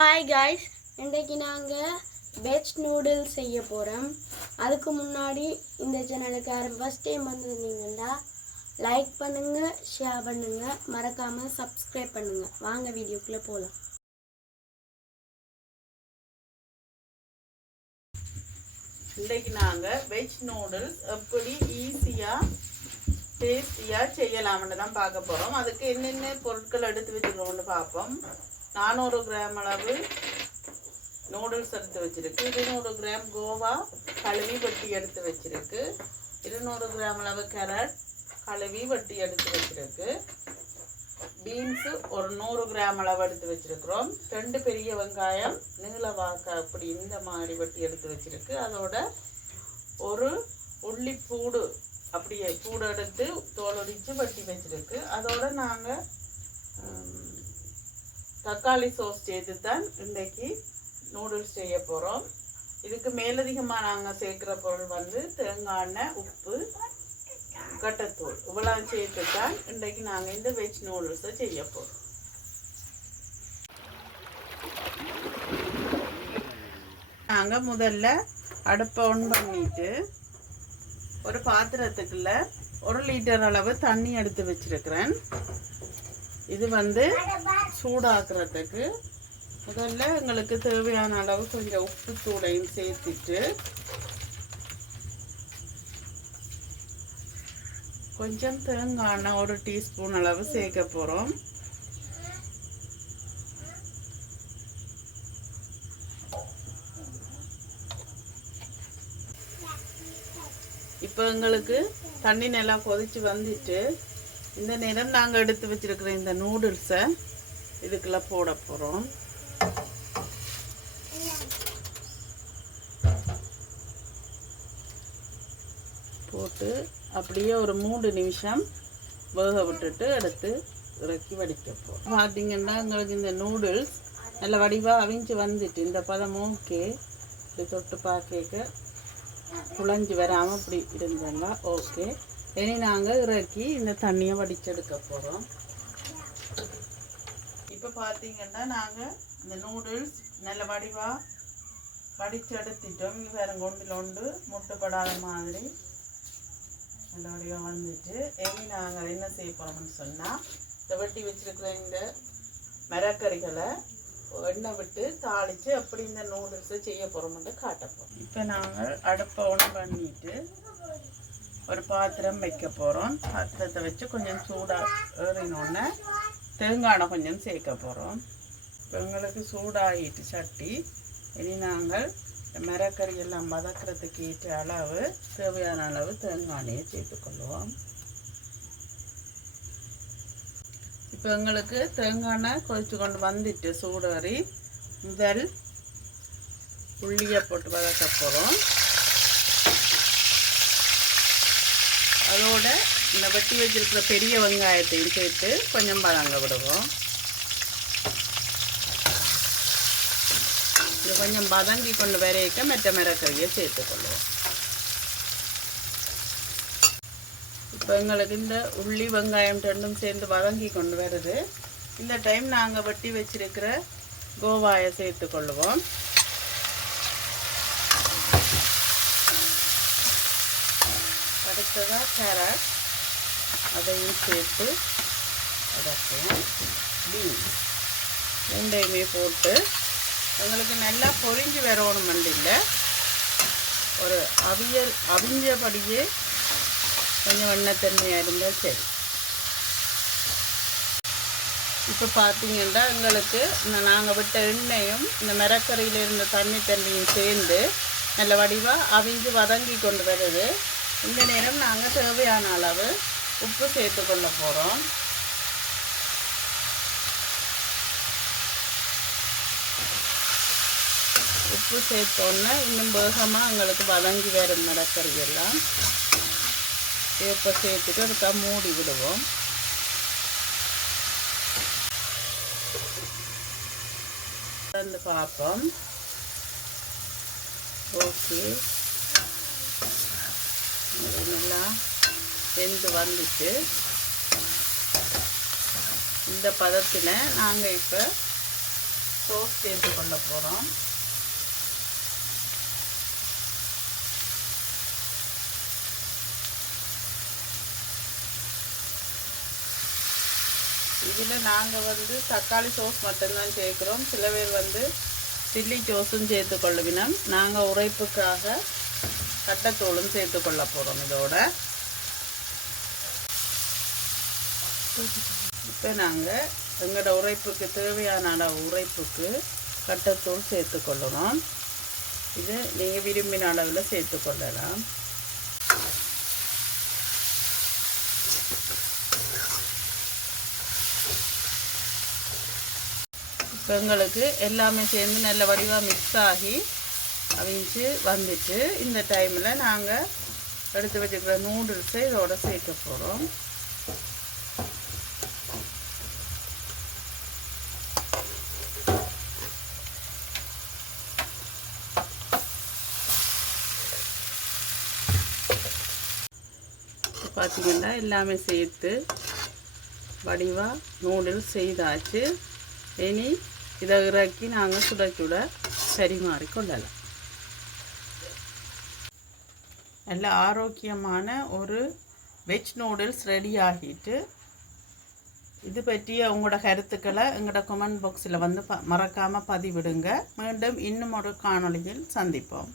Hi guys இன்றைக்கு நாங்கள் veg noodles செய்ய போகிறோம் அதுக்கு முன்னாடி இந்த சேனலுக்கு யாரும் ஃபஸ்ட் டைம் வந்திருந்தீங்கன்னா லைக் பண்ணுங்கள் ஷேர் பண்ணுங்கள் மறக்காமல் சப்ஸ்கிரைப் பண்ணுங்கள் வாங்க வீடியோக்குள்ளே போகலாம் இன்றைக்கு நாங்கள் வெஜ் நூடுல்ஸ் எப்படி ஈஸியாக டேஸ்டியாக செய்யலாம்னு தான் பார்க்க போகிறோம் அதுக்கு என்னென்ன பொருட்கள் எடுத்து வச்சுக்கணும்னு பார்ப்போம். நானூறு கிராம் அளவு நூடுல்ஸ் எடுத்து வச்சுருக்கு. இருநூறு கிராம் கோவா கழுவி வட்டி எடுத்து வச்சுருக்கு. இருநூறு கிராம் அளவு கேரட் கழுவி வட்டி எடுத்து வச்சுருக்கு. பீன்ஸு ஒரு நூறு கிராம் அளவு எடுத்து வச்சுருக்குறோம். ரெண்டு பெரிய வெங்காயம் நீள வாக்க அப்படி இந்த மாதிரி வெட்டி எடுத்து வச்சுருக்கு. அதோட ஒரு உள்ளிப்பூடு அப்படியே பூடு எடுத்து தோலொடித்து வெட்டி வச்சுருக்கு. அதோட நாங்கள் தக்காளி சோஸ் சேர்த்து தான் இன்றைக்கு நூடுல்ஸ் செய்ய போகிறோம் இதுக்கு மேலதிகமாக நாங்கள் சேர்க்குற பொருள் வந்து தேங்காய் எண்ணெய் உப்பு கட்டத்தூள். இவ்வளோ சேர்த்து தான் இன்றைக்கு நாங்கள் இந்த வெஜ் நூடுல்ஸை செய்ய போகிறோம் நாங்கள் முதல்ல அடுப்பை ஆன் பண்ணிட்டு ஒரு பாத்திரத்துக்குள்ள ஒரு லிட்டர் அளவு தண்ணி எடுத்து வச்சிருக்கிறேன். இது வந்து சூடாக்குறதுக்கு முதல்ல எங்களுக்கு தேவையான அளவு கொஞ்சம் உப்பு தூளையும் சேர்த்துட்டு கொஞ்சம் தேங்காய் எண்ணெய் ஒரு டீஸ்பூன் அளவு சேர்க்க போகிறோம் இப்போ எங்களுக்கு தண்ணி நல்லா கொதிச்சு வந்துட்டு இந்த நேரம் நாங்கள் எடுத்து வச்சிருக்கிற இந்த நூடுல்ஸை இதுக்குள்ளே போட போகிறோம் போட்டு அப்படியே ஒரு மூணு நிமிஷம் வேக விட்டுட்டு எடுத்து இறக்கி வடிக்க போகிறோம் பார்த்தீங்கன்னா எங்களுக்கு இந்த நூடுல்ஸ் நல்ல வடிவாக அவிஞ்சு வந்துட்டு இந்த பதம் ஓகே இப்படி தொட்டு பார்க்க குழஞ்சி வராமல் இப்படி இருந்தாங்க ஓகே இனி நாங்கள் இறக்கி இந்த தண்ணியை வடிச்செடுக்க போகிறோம் இப்போ பார்த்தீங்கன்னா நாங்கள் இந்த நூடுல்ஸ் நல்ல வடிவாக வடிச்செடுத்துட்டோம். இங்கே வேறு கொண்டில் ஒன்று முட்டுப்படாத மாதிரி நல்ல வடிவாக வந்துட்டு. இனி நாங்கள் என்ன செய்ய போகிறோம்னு சொன்னால் இந்த வெட்டி வச்சிருக்கிற இந்த மரக்கறிகளை எண்ணெய் விட்டு தாளித்து அப்படி இந்த நூடுல்ஸை செய்ய போகிறோம்னு காட்ட போகிறோம் இப்போ நாங்கள் அடுப்பை ஒன்று பண்ணிட்டு ஒரு பாத்திரம் வைக்க போகிறோம் பாத்திரத்தை வச்சு கொஞ்சம் சூடாக ஏறினோடனே தேங்காய் கொஞ்சம் சேர்க்க போகிறோம் இப்போ எங்களுக்கு சூடாகிட்டு சட்டி. இனி நாங்கள் மிரக்கறி எல்லாம் வதக்கிறதுக்கு ஏற்ற அளவு தேவையான அளவு தேங்காயை சேர்த்துக்கொள்வோம் இப்போ எங்களுக்கு தேங்காய் கொதித்து கொண்டு வந்துட்டு சூடறி முதல் உள்ளியை போட்டு வதக்க போகிறோம் அதோட இந்த வெட்டி வச்சிருக்கிற பெரிய வெங்காயத்தையும் சேர்த்து கொஞ்சம் வதங்க விடுவோம். இது கொஞ்சம் வதங்கி கொண்டு வரைக்க மெத்த மிரக்கறியை சேர்த்துக்கொள்வோம் இப்போ எங்களுக்கு இந்த உள்ளி வெங்காயம் ரெண்டும் சேர்ந்து வதங்கி கொண்டு வருது. இந்த டைம் நாங்கள் வெட்டி வச்சிருக்கிற கோவாயை சேர்த்துக்கொள்வோம் அடுத்ததாக கேரட் அதையும் சேர்த்து வதக்குவோம் பீன்ஸ். ரெண்டையுமே போட்டு எங்களுக்கு நல்லா பொறிஞ்சு வரணும் இல்லை. ஒரு அவியல் அவிஞ்சபடியே கொஞ்சம் வண்ணத்தன்மையாக இருந்தால் சரி. இப்போ பார்த்தீங்கன்னா எங்களுக்கு இந்த நாங்கள் விட்ட எண்ணெயும் இந்த மிரக்கறியில் இருந்த தண்ணி தண்ணியும் சேர்ந்து நல்ல வடிவாக அவிஞ்சு வதங்கி கொண்டு வருது. இந்த நேரம் நாங்கள் தேவையான அளவு உப்பு சேர்த்து கொள்ள போகிறோம் உப்பு சேர்த்தோன்னே இன்னும் வேகமாக எங்களுக்கு வதங்கி வரும் மிளக்கறி எல்லாம். இப்போ சேர்த்துட்டு அதுக்காக மூடி விடுவோம். வந்து பார்ப்போம் ஓகே. நல்லா வெந்து வந்துச்சு இந்த பதத்தில் நாங்கள் இப்போ சோஸ் சேர்த்து கொள்ள போகிறோம் இதில் நாங்கள் வந்து தக்காளி சோஸ் மட்டும்தான் சேர்க்குறோம். சில பேர் வந்து சில்லி சோஸும் சேர்த்து கொள்ளுவினம் நாங்கள் உரைப்புக்காக கட்டத்தூளும் சேர்த்து கொள்ள போகிறோம் இதோட. இப்போ நாங்கள் எங்களோட உரைப்புக்கு தேவையான அளவு உரைப்புக்கு கட்டத்தூள் சேர்த்து கொள்ளணும். இது நீங்கள் விரும்பின அளவில் சேர்த்து கொள்ளலாம். இப்போ எங்களுக்கு எல்லாமே சேர்ந்து நல்ல வடிவாக மிக்ஸ் ஆகி அவிஞ்சு வந்துச்சு இந்த டைமில் நாங்கள் எடுத்து வச்சுக்கிற நூடுல்ஸை இதோட சேர்க்க போகிறோம் பார்த்தீங்கன்னா எல்லாமே சேர்த்து வடிவாக நூடுல்ஸ் செய்தாச்சு. இனி இதை இறக்கி நாங்கள் சுட சுட பரிமாறி கொள்ளலாம் நல்ல ஆரோக்கியமான ஒரு வெஜ் நூடுல்ஸ் ரெடி ஆகிட்டு இது பற்றிய உங்களோட கருத்துக்களை எங்களோட கமெண்ட் பாக்ஸில் வந்து ப மறக்காமல் பதிவிடுங்க. மீண்டும் இன்னும் ஒரு காணொளியில் சந்திப்போம்.